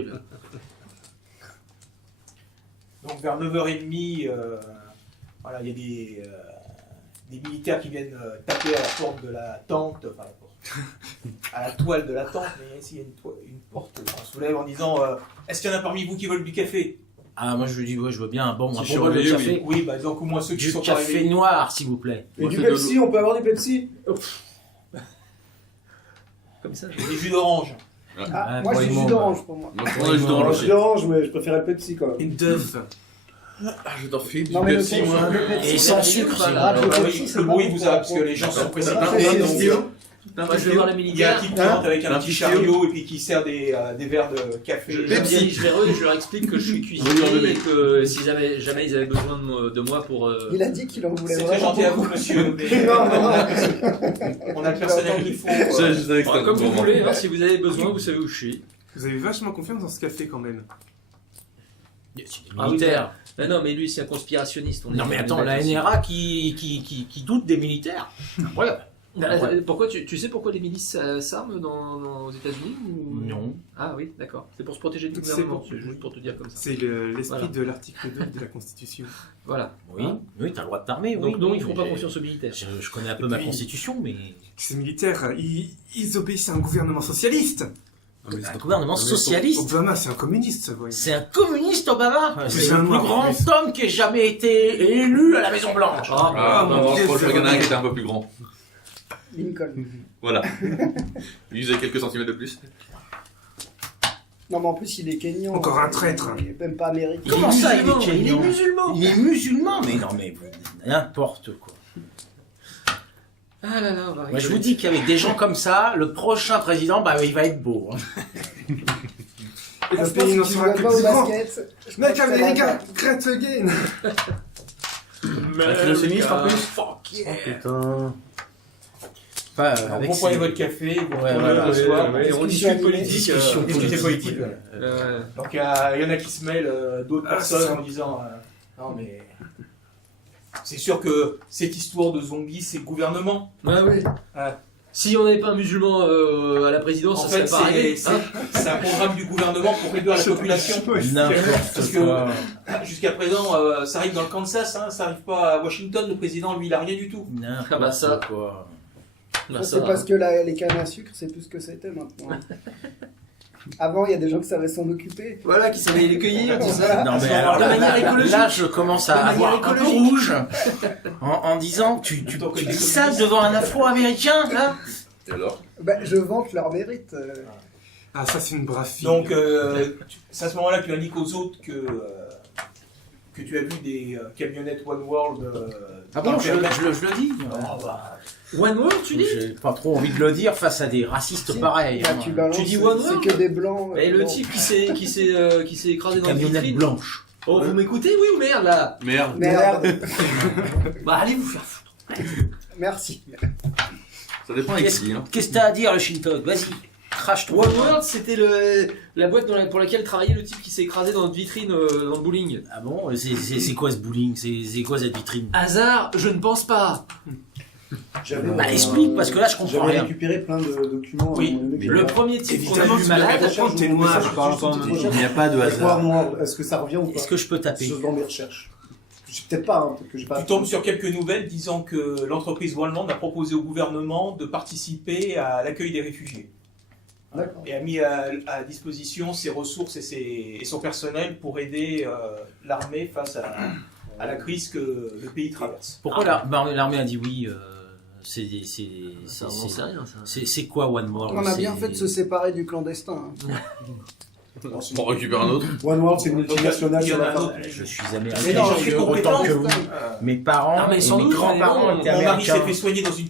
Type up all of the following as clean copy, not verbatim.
spoil. Donc vers 9h30, voilà, il y a des militaires qui viennent taper à la porte de la tente, enfin la porte, à la toile de la tente, mais s'il y a une porte, on soulève en disant est-ce qu'il y en a parmi vous qui veulent du café? Ah, moi je lui dis, ouais, je veux bien un bon Si bol de surveillé, café. Oui, bah donc au moins ceux qui Du sont pas café réveillés. noir, s'il vous plaît. Et On du fait de Pepsi, on peut avoir du Pepsi? Comme ça. Et des jus d'orange. Ah, Ouais, moi, pour je les suis mômes. d'orange pour moi. Donc, on a juste dans Alors, le je suis d'orange, mais je préférais le Pepsi quand même. Une teuf. Je t'en file du Non, mais le Pepsi, moi. Et sans sucre, Ah, sinon. le Bah Pepsi, oui, c'est le bon bruit vous pour- a parce que les gens sont pressés. Ah, T'as un c'est- stylo? Moi, je vais voir les Il y a un militaires. type qui rentre avec T'as un un petit petit chariot et puis qui sert des verres de café. Je Pepsi. dirige vers eux et je leur explique que je suis Oui, on le cuisinier met. et que si jamais ils avaient besoin de moi pour. Il a dit qu'il en voulait C'est très vraiment gentil à vous, beaucoup. monsieur. mais Non, non, on a le personnel qu'il faut. Je savais que Enfin, c'était comme un vous bon voulez, moment. hein, si vous avez besoin, vous savez où je suis. Vous avez vachement confiance dans ce café quand même. C'est des Ah oui, Militaire. Non, mais lui, c'est un conspirationniste. Non, mais attends, la NRA qui doute des militaires. Incroyable. Pourquoi tu sais pourquoi les milices s'arment aux États-Unis ou... Non. Ah oui, d'accord. C'est pour se protéger du C'est gouvernement. pour- C'est juste pour te dire comme ça. C'est l'esprit Voilà. de l'article 2 de la Constitution. Voilà. Oui, Hein oui, t'as le droit de t'armer. Donc oui, non, oui, ils font mais pas confiance aux militaires. Je connais un peu Et ma puis- constitution, mais Ces militaires, ils obéissent à un gouvernement socialiste. c'est un gouvernement socialiste. Obama, c'est un communiste, ça, voyez. C'est un communiste, Obama. C'est c'est le un plus noir, en grand plus. homme qui ait jamais été élu à la Maison Blanche. Ah, non, mon non, Dieu, je crois c'est qu'il y en a un vrai. qui était un peu plus grand. Lincoln. Voilà. Il faisait quelques centimètres de plus. Non, mais en plus, il est kényan. Encore un traître. Il est même pas américain. Comment ça, il est musulman, il est kényan musulman. Il est musulman, mais non, mais n'importe quoi. Ah là là, on va Moi, je rigoler. vous dis qu'avec des gens comme ça, le prochain président, bah, il va être beau. hein. Et Ah, le je pense pays n'en qu'il sera va que pas au plus grand. basket. Je Make pense que ça va America pas. great again. Inclusionniste en plus. Fuck yeah. Putain. Pas Alors, avec vous prenez ses- votre café, vous Ouais, prenez voilà. le soir. Ouais, on Discussion discute animée. politique. discussions discussion politiques. politique. euh, Donc il y en a qui se mêlent d'autres Ah, personnes ça. en disant non mais c'est sûr que cette histoire de zombies c'est le gouvernement. Ah oui. Ah. Si on n'avait pas un musulman à la présidence, En ça fait serait pas arrivé. c'est un programme du gouvernement pour réduire la population. Parce N'importe que quoi. jusqu'à présent ça arrive dans le Kansas, hein, ça arrive pas à Washington, le président lui il a rien du tout. Ah bah ça. N'importe quoi. Bah, Ça, c'est parce que les cannes à sucre, c'est plus ce que c'était maintenant. Avant, il y a des gens qui savaient s'en occuper. Voilà, qui savaient les cueillir, tout ça. Non mais ce alors moment-là, de manière écologique. là, je commence à De manière avoir un peu écologique. rouge en disant tu Plutôt que dis des ça communistes. devant un Afro-américain là. Et alors? Bah, je vante leur mérite. Ah, ça, c'est une brave fille. Donc c'est à ce moment-là que tu indiques aux autres que tu as vu des camionnettes One World. Ah dans bon, le périmètre. je le dis. Ah bah, One World, tu dis? J'ai pas trop envie de le dire face à des racistes pareils. Là, hein. tu balances, Tu dis One c'est World que des blancs. Et le bon. type qui s'est écrasé dans une Camionnette vitrine. blanche. Oh, vous m'écoutez, oui ou merde là? Merde. Merde. Bah allez vous faire foutre. Merci. Ça dépend avec qui, hein. Qu'est-ce que t'as à dire le Shintok? Vas-y, crache-toi. One World, c'était la boîte pour laquelle travaillait le type qui s'est écrasé dans notre vitrine dans le bowling. Ah bon? C'est quoi ce bowling? C'est quoi cette vitrine? Hasard, je ne pense pas. Bah explique parce que là je comprends J'avais rien. récupéré plein de documents. Oui, Le premier type qu'on a Évidemment, vu tu malade. l'avais comprendre, t'es noir. Je parle pas en même temps. Il n'y a pas de Noir, hasard. noir, est-ce que ça revient ou pas? Est-ce que je peux taper? C'est dans mes recherches. Peut-être pas, hein, peut-être que j'ai pas. tu tombes sur quelques nouvelles disant que l'entreprise One a proposé au gouvernement de participer à l'accueil des réfugiés D'accord. et a mis à disposition ses ressources et son personnel pour aider l'armée face à la crise que le pays traverse. Pourquoi l'armée a dit oui? C'est Ça, on n'en sait rien, ça. c'est quoi One More? On a bien fait de se séparer du clandestin. hein. On récupère un autre. One World, c'est une multinationale Il y sur en a la un fin. autre. Je suis Mais américain non, je suis autant compétent. que vous. Mes parents Non, mais et sans mes doute, grands-parents mais étaient Mon mari s'est américains. fait soigner dans une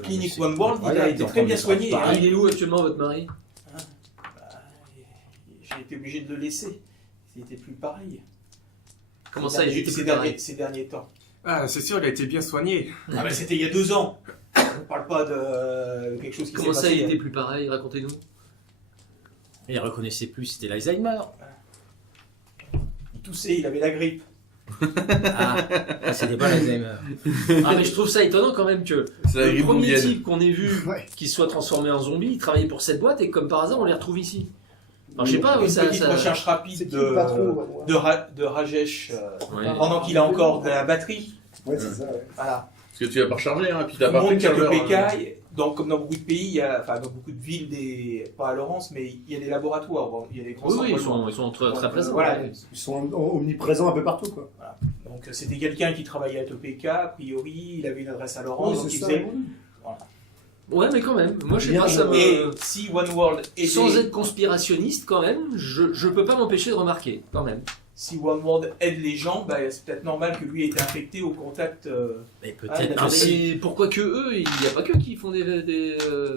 clinique One World, il Voilà, a ils été ont très bien entendu soigné. ça. Ah, il est où actuellement votre mari? J'ai été obligé de le laisser. Il était plus pareil. Comment ça, il était plus Ces derniers temps. Ah, c'est sûr, il a été bien soigné. Ah bah c'était il y a 2 ans. On parle pas de quelque chose qui s'est Comment ça, passé. il était plus pareil? Racontez-nous. Il reconnaissait plus, c'était l'Alzheimer. Il toussait, il avait la grippe. Ah, c'était pas l'Alzheimer. Ah, mais je trouve ça étonnant quand même que C'est la le grippe premier bombienne. type qu'on ait vu Ouais. qui se soit transformé en zombie, il travaillait pour cette boîte et comme par hasard, on les retrouve ici. Alors, je sais pas, Une ça. petite recherche C'est rapide qui le patron de Rajesh Ouais. pendant qu'il a encore de la batterie. Ouais, c'est ça, ouais. Voilà. Parce que tu l'as pas rechargé, hein, puis Tout t'as le pas pris monde le qui a le serveur. PK, comme dans beaucoup de pays, enfin dans beaucoup de villes, pas à Laurence, mais il y a des laboratoires, il y a des grands Oui, centres oui, Walmart. ils sont très, très présents. Voilà. Ouais. Ils sont omniprésents un peu partout, quoi. Donc c'était quelqu'un qui travaillait à Topeka, a priori, il avait une adresse à Laurence, donc c'est il ça. faisait... Ouais, mais quand même. Moi, je sais Bien, pas, ça Et me. si One World était... Sans être conspirationniste, quand même, je peux pas m'empêcher de remarquer, quand même. Si One World aide les gens, bah, c'est peut-être normal que lui ait été infecté au contact... Mais Ah, peut-être d'accord. que si. Mais pourquoi que eux? Il n'y a pas que qui font des.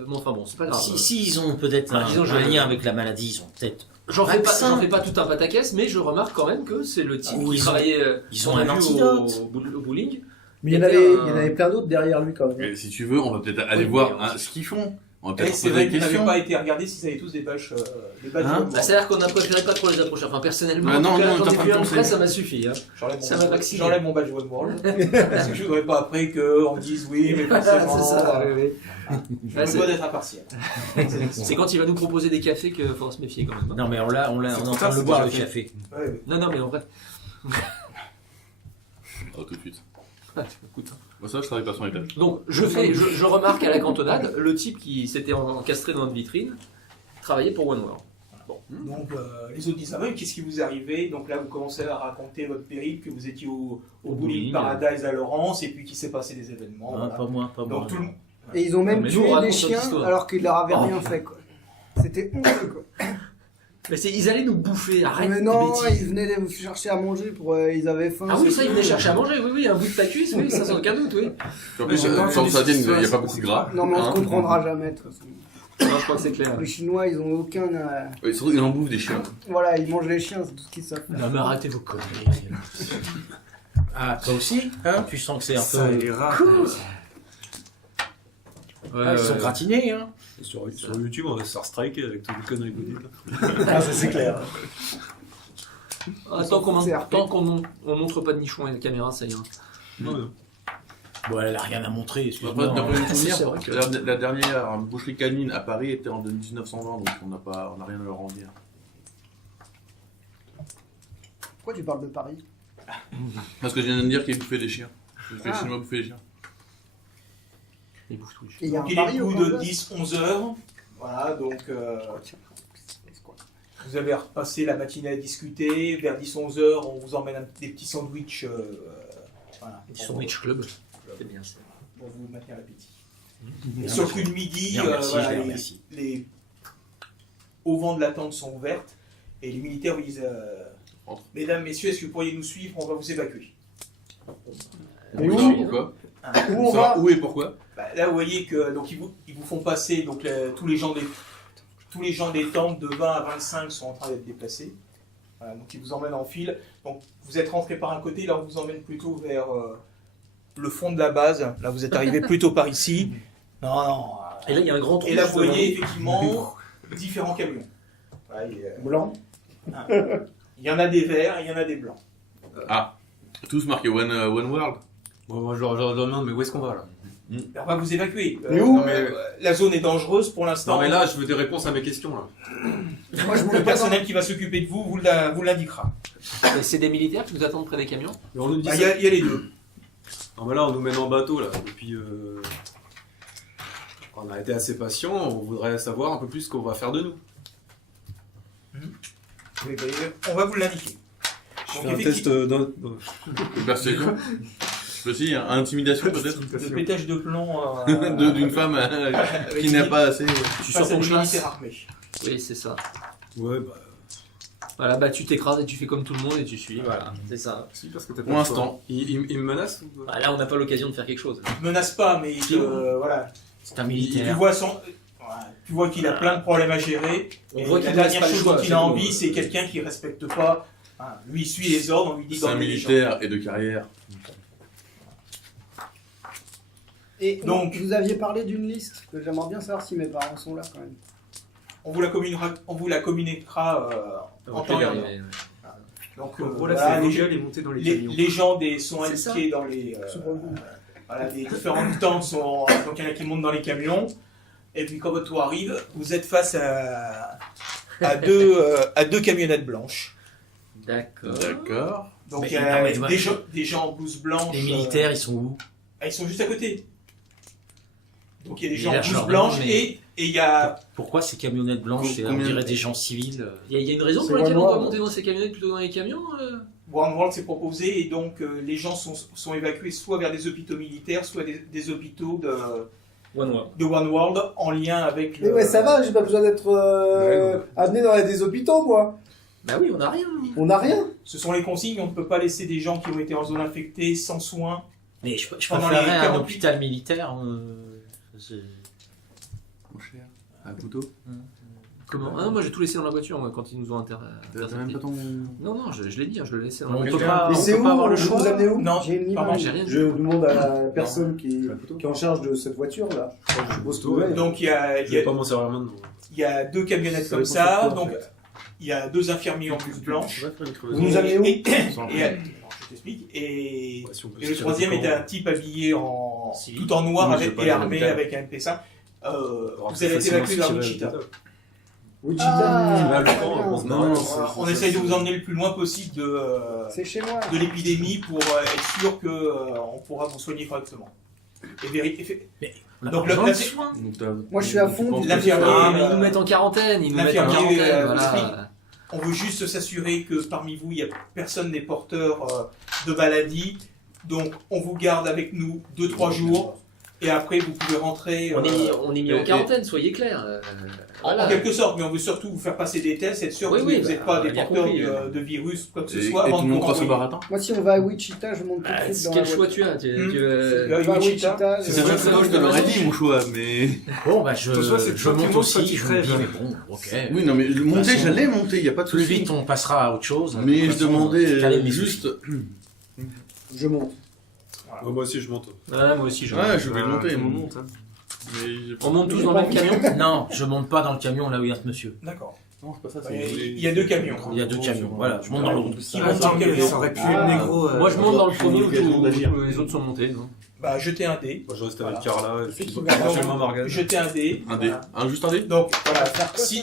Bon, enfin bon, c'est pas grave. Si ils ont peut-être Ah, disons, un je- lien avec la maladie, ils ont peut-être. J'en fais Vaccin. pas tout un pataquès, mais je remarque quand même que c'est le type Ou qui ils ont- travaillait ils ont on a un vu antidote. au bowling. Mais il y en avait plein d'autres derrière lui, quand même. Mais si tu veux, on va peut-être aller Oui, voir mais hein, ce qu'ils font. On va Et peut-être c'est poser vrai des qu'ils n'avaient questions. pas été regardés s'ils avaient tous des badges Hein One World. Bah, c'est-à-dire qu'on a préféré pas trop les approcher. Enfin, personnellement, Bah, en non, tout cas, non, j'en t'es en ai train vu de un penser. près, ça m'a suffi. Hein. Ça m'a vacciné. J'enlève mon badge One World. Parce que je voudrais pas après qu'on me dise oui, mais C'est forcément... ça, oui, oui. Je Ouais, me dois d'être impartial. C'est quand il va nous proposer des cafés qu'il faut se méfier quand même. Hein. Non, mais on est en trop train tard, de le c'est boire le déjà café. Ouais, ouais. Non, mais en vrai. Oh, tout de suite. Écoute. Bon, ça, je travaille pas sur les têtes. Donc, je remarque à la cantonade, le type qui s'était encastré dans notre vitrine travaillait pour One World. Donc les autres disent ah ouais, qu'est-ce qui vous est arrivé? Donc là vous commencez à raconter votre périple, que vous étiez au Bowling bowling. Paradise à Laurence et puis qu'il s'est passé des événements. Ah, voilà. pas moi, pas moi. Donc tout le Et ils ont même Mais nous, on tué raconte des notre chiens histoire. alors qu'ils leur avaient rien fait, quoi. C'était honteux, quoi. Mais ils allaient nous bouffer, arrête. Mais tes non, bêtises. ils venaient les chercher à manger pour. Ils avaient faim. Ah oui, c'est ça, ils tout. venaient chercher à manger, oui, un bout de ta cuisse, oui, ça sans aucun doute, oui. En plus, non, sur le c'est- satine, il n'y a c'est- pas beaucoup de gras. Non, mais on Hein. se comprendra jamais, de toute façon. Non, je crois que c'est clair. Les Chinois, ils ont aucun. Oui, surtout, ils en bouffent des chiens. Voilà, ils mangent les chiens, c'est tout ce qu'ils savent. Non, mais arrêtez vos conneries. Ah, toi aussi hein. Tu sens que c'est un Ça peu. ira. Ah, ils sont gratinés, hein. Sur YouTube, on va se faire striker avec toutes les conneries que vous dites. Ah, ça, c'est clair. Ah, tant qu'on C'est RP. on montre pas de nichon à la caméra, ça ira. Non, Bon, elle a rien à montrer, Après, excuse-moi. d'après mes C'est souvenirs, vrai que- la dernière boucherie canine à Paris était en 1920, donc on n'a rien à leur en dire. Pourquoi tu parles de Paris? Parce que je viens de dire qu'ils bouffaient des chiens. Les Ah. Chinois bouffaient des chiens. Ils bouffent tout. Et il y a un Donc il est Paris au coup de Canada. 10-11 heures. Voilà, donc vous avez repassé la matinée à discuter. Vers 10-11 heures, on vous emmène des petits sandwichs. Voilà, Ils sont Witch Club. C'est bien ça. pour vous maintenir l'appétit. Et sur le coup de midi, Bien, merci, voilà, je les les, remercie. les auvents de la tente sont ouvertes et les militaires vous disent Entre. Mesdames, messieurs, est-ce que vous pourriez nous suivre? On va vous évacuer. Et Oui, où pourquoi Où on Savoir va où et pourquoi Bah, là, vous voyez que donc ils vous font passer donc tous les gens des tentes de 20 à 25 sont en train d'être déplacés. Voilà, donc ils vous emmènent en file. Donc vous êtes rentré par un côté, là on vous emmène plutôt vers le fond de la base. Là vous êtes arrivé plutôt par ici. Non. Et là, il y a un grand trou. Et là vous justement. voyez effectivement différents camions. Voilà, Blanc. il y en a des verts, il y en a des blancs. Tous marqués One World. Bon, moi, je leur demande, mais où est-ce qu'on va là? On va vous évacuer. Mais où Non, mais- La zone est dangereuse pour l'instant. Non, mais là, je veux des réponses à mes questions là. Moi, je Le voulais pas. personnel qui va s'occuper de vous vous l'indiquera. Et c'est des militaires qui nous attendent près des camions. Mais on nous dit Bah, ça. Il y a les deux. Non, mais là, on nous mène en bateau là. Et puis, on a été assez patient. On voudrait savoir un peu plus ce qu'on va faire de nous. Oui, bah, on va vous l'indiquer. Je Donc, fais un effectivement, test dans. Persuasion. Je me suis dit, intimidation peut-être le pétage de plomb d'une femme qui n'a pas assez. Tu face sors à ton des chasse. militaires armés. Oui, c'est ça. Ouais, bah. Voilà, bah tu t'écrases et tu fais comme tout le monde et tu suis. Voilà, c'est ça. Si, parce que t'as pas Pour le l'instant. choix. Il me menace ou pas? Bah, là, on n'a pas l'occasion de faire quelque chose. Il ne menace pas, mais voilà. C'est un Tu militaire. vois tu vois qu'il a plein de problèmes à gérer. On Et voit la qu'il ne laisse dernière pas le chose choix. dont il c'est a tout. envie, c'est quelqu'un qui ne respecte pas. Lui, il suit les ordres, on lui dit C'est un d'emmener les gens. militaire et de carrière. Et Donc- vous aviez parlé d'une liste que j'aimerais bien savoir si mes parents sont là quand même. On vous la communiquera en temps et en heure. Ouais. Donc, Voilà, voilà, c'est les, légal et monter dans les les, camions. les gens sont C'est ça. indiqués dans les. Sur le- Voilà, les différentes tentes sont. Donc il y en a qui montent dans les camions. Et puis quand votre tour arrive, vous êtes face à à deux camionnettes blanches. D'accord. D'accord. Donc Mais il y a non, mais des gens en blouse blanche. Les militaires, ils sont où? Ils sont juste à côté. Donc il y a des Mais gens en là, blouse genre, blanche non, mais- et il y a... Pourquoi ces camionnettes blanches, on Combien- dirait des gens civils? Il y a une raison C'est pour laquelle on One doit World. monter dans ces camionnettes plutôt que dans les camions One World s'est proposé et donc les gens sont évacués soit vers des hôpitaux militaires, soit des hôpitaux One World. de One World en lien avec Mais ouais, ça va, j'ai pas besoin d'être amené dans des hôpitaux, moi. Bah oui, on n'a rien. On n'a rien. Ce sont les consignes, on ne peut pas laisser des gens qui ont été en zone infectée sans soins. Mais je Pendant préférerais les un 48. hôpital militaire. C'est- Mon cher. Un couteau. Comment Ah, moi j'ai tout laissé dans la voiture moi, quand ils nous ont T'as même interceptés. pas ton. Non, non, je l'ai dit, hein, je le laissais dans la On peut voiture. pas, Mais on c'est peut où pas avoir le Vous choix. vous amenez où Non, j'ai une pardon, image. j'ai rien dit. Je demande à la personne qui Un couteau. est en charge de cette voiture là. Je suppose que ouais. Donc il y a, Je vais pas m'en servir maintenant. il y a deux camionnettes Ça comme dépend ça, sur quoi, en donc fait. il y a deux infirmiers en blouse blanche. Vous nous amenez où Et- Sans- et- je t'explique. Et Ouais, si on peut Et se le tirer troisième du était camp. un type habillé Civil. tout en noir Oui, avec, c'est pas et des armé militaires. avec un MP5. Alors, Vous avez été facilement évacué vers se tirer Wichita. du camp. Wichita. Là, le très camp, bien. on se Non, marre. non, On essaye de vous emmener le plus loin possible C'est chez moi. de l'épidémie pour être sûr qu'on pourra vous soigner correctement. Et vérifier. On a Donc, pas le- besoin la- de soins. Donc, t'as- Moi, je suis à fond. L'infirmier, Ah, mais ils nous mettent en quarantaine, ils nous mettent en l'infirmier, quarantaine, vous explique. voilà. On veut juste s'assurer que parmi vous, il y a personne n'est porteur de maladie. Donc, on vous garde avec nous 2-3 jours. Et après, vous pouvez rentrer. On est mis en quarantaine, soyez clairs. En quelque sorte, mais on veut surtout vous faire passer des tests, être sûr Oui, que oui, vous n'êtes bah, pas on des a bien porteurs compris, de virus, quoi que ce Et, soit, et avant tout de le vous monde croise au renvoyer. baratin. Moi, si on va à Wichita, je monte tout de suite dans Quel la choix tu as Là, On va à Wichita. Wichita. Si je- c'est vrai que ça, moi je te ça, l'aurais ça, dit mon choix, mais. Bon, bah je Soit c'est toi qui monte montes, soit aussi, tu je crèves. me dis, mais bon, ok. Oui, non, mais le monter, façon, j'allais monter, y a pas de Plus souci. vite on passera à autre chose. De Mais toute je façon, demandais calmer mes juste. Je monte. Ouais, moi aussi, je monte. Ouais, moi aussi, Ouais, je vais monter. On monte. hein. Mais j'ai pas- On monte tous dans le même camion. Non, je monte pas dans le camion là où il y a ce monsieur. D'accord. Non, c'est pas ça. Il y a deux camions. Il y a deux camions. Voilà, je monte dans l'autre. Qui monte dans le camion? Ça aurait pu Ah. être négro. Moi, je monte dans le on premier a l'occasion d'agir. où les autres sont montés. Non Bah, jetez un dé. Moi, je reste Voilà. avec Carla et C'est puis qui va éventuellement Morgane. Jetez un dé. Un dé. Voilà. Juste un dé. Donc, voilà. Faire quoi, Si,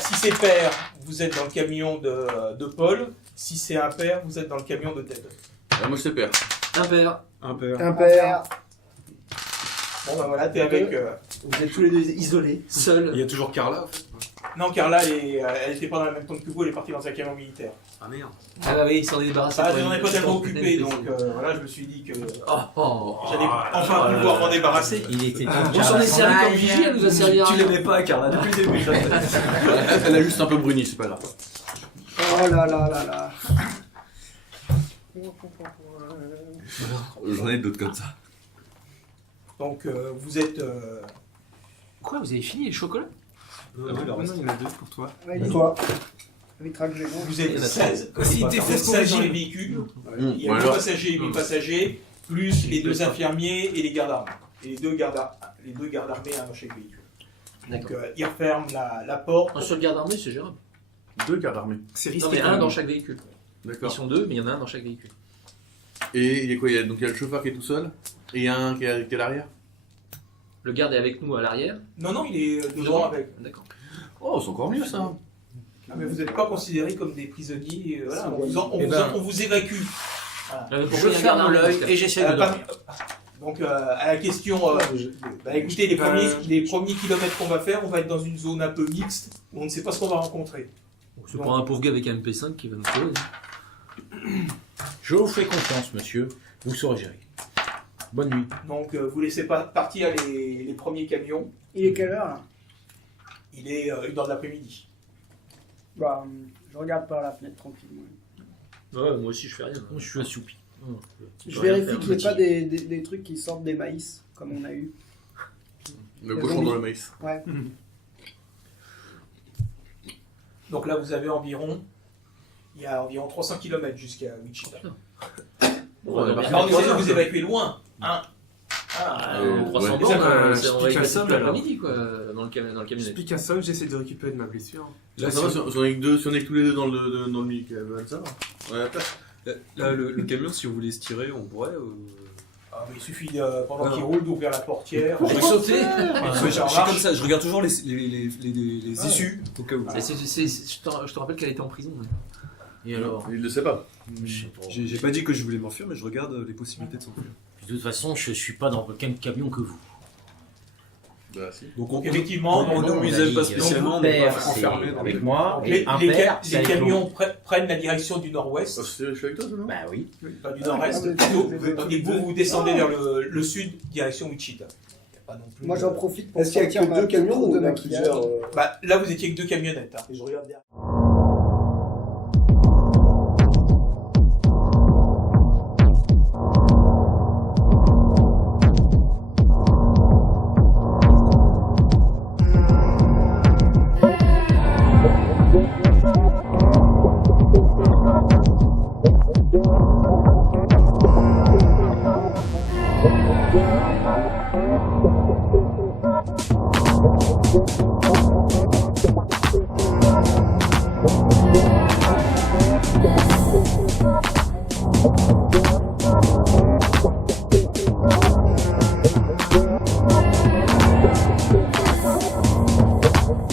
si c'est pair, vous êtes dans le camion de Paul. Si c'est impair, vous êtes dans le camion de Ted. Ah, moi je sais père. Impair. Un père. Impair. Bon, bah voilà, t'es avec. Vous êtes tous les deux isolés. Il Seul. y a toujours Carla, en fait. Non, Carla, elle était pas dans la même tente que vous, elle est partie dans un camion militaire. Ah merde. Ah bah oui, il s'en est débarrassé. Bah, pour j'en ai une- pas tellement pour occupé, une- donc voilà, je me suis dit que Oh, oh. j'allais enfin pouvoir m'en débarrasser. Il était temps. On s'en est servi comme vigie, elle nous a servi à Tu rien. l'aimais pas, Carla, depuis le début. Elle a juste un peu bruni, c'est pas grave. Oh là là là là. J'en ai d'autres comme ça. Donc vous êtes. Quoi, vous avez fini les chocolats Non, il en reste deux pour toi. Ouais, Et toi Vitrac géant. Vous êtes 16. Si Vous t'es êtes fait 16 dans les véhicules. Il y a 8 passagers et 8 passagers, plus les deux infirmiers et les gardes armés. Et les deux gardes armés à chaque véhicule. Donc D'accord. ils referment la porte. Un seul garde armé, c'est gérable. Deux gardes armés. C'est Non, risqué. mais quand un même. dans chaque véhicule. Ils D'accord. sont deux, mais il y en a un dans chaque véhicule. Et il y a quoi donc il y a le chauffeur qui est tout seul. Et il y a un qui est à l'arrière. Le garde est avec nous à l'arrière. Non, non, il est devant avec. D'accord. Oh, c'est encore mieux ça. Ah, mais vous n'êtes pas considérés comme des prisonniers. Voilà, Eh ben, on vous évacue. Je ferme l'œil et j'essaie de dormir. Donc à la question, bah, écoutez, les premiers kilomètres qu'on va faire, on va être dans une zone un peu mixte où on ne sait pas ce qu'on va rencontrer. C'est pour un pauvre gars avec un MP5 qui va nous sauver. Je vous fais confiance, monsieur. Vous saurez gérer. Bonne nuit. Donc vous laissez pas partir les premiers camions. Il est quelle heure là? Il est 1h de l'après-midi. Bah, je regarde par la fenêtre tranquillement. Ouais, moi aussi je fais rien. Je suis assoupi. Je vérifie qu'il n'y ait pas des trucs qui sortent des maïs, comme on a eu. Le cochon dans le maïs. Ouais. Donc là vous avez il y a environ 300 km jusqu'à Wichita. Bon, on est parti. Alors on essaie de vous évacuer loin. Hein. Ah, 300 ouais. bornes, Je on va y pique un passer sol, toute alors. l'après-midi quoi, dans le Je camionnette. pique un sol, j'essaie de récupérer de ma blessure. Là, ça va, si on est que deux, si on est que tous les deux dans le mini, ça va. On a la place. Là, le camion, si on voulait se tirer, on pourrait. Mais il suffit, pendant qu'il roule, d'ouvrir la portière. Je vais sauter. Je suis comme ça, je regarde toujours les issues au cas où. Je te rappelle qu'elle était en prison. Et alors? Il le sait pas. J'ai pas dit que je voulais m'enfuir, mais je regarde les possibilités de s'enfuir. De toute façon, je suis pas dans le même camion que vous. Bah, si. Donc Effectivement, on donc, nous muselle pas spécialement, on n'est pas enfermé dans avec le... moi, les, et un les père, c'est les avec camions prennent la direction du nord-ouest, Je suis avec toi, non? Bah oui. pas du nord-est, Ah, plutôt. Et vous descendez vers le sud, direction Wichita. Y a pas non plus, Moi j'en profite pour Est-ce qu'il y a sortir que ma deux camions trousse ou de il y en a maquillage. plusieurs Bah, là, vous étiez avec 2 camionnettes. Hein. Et je regarde derrière.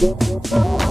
Thank you.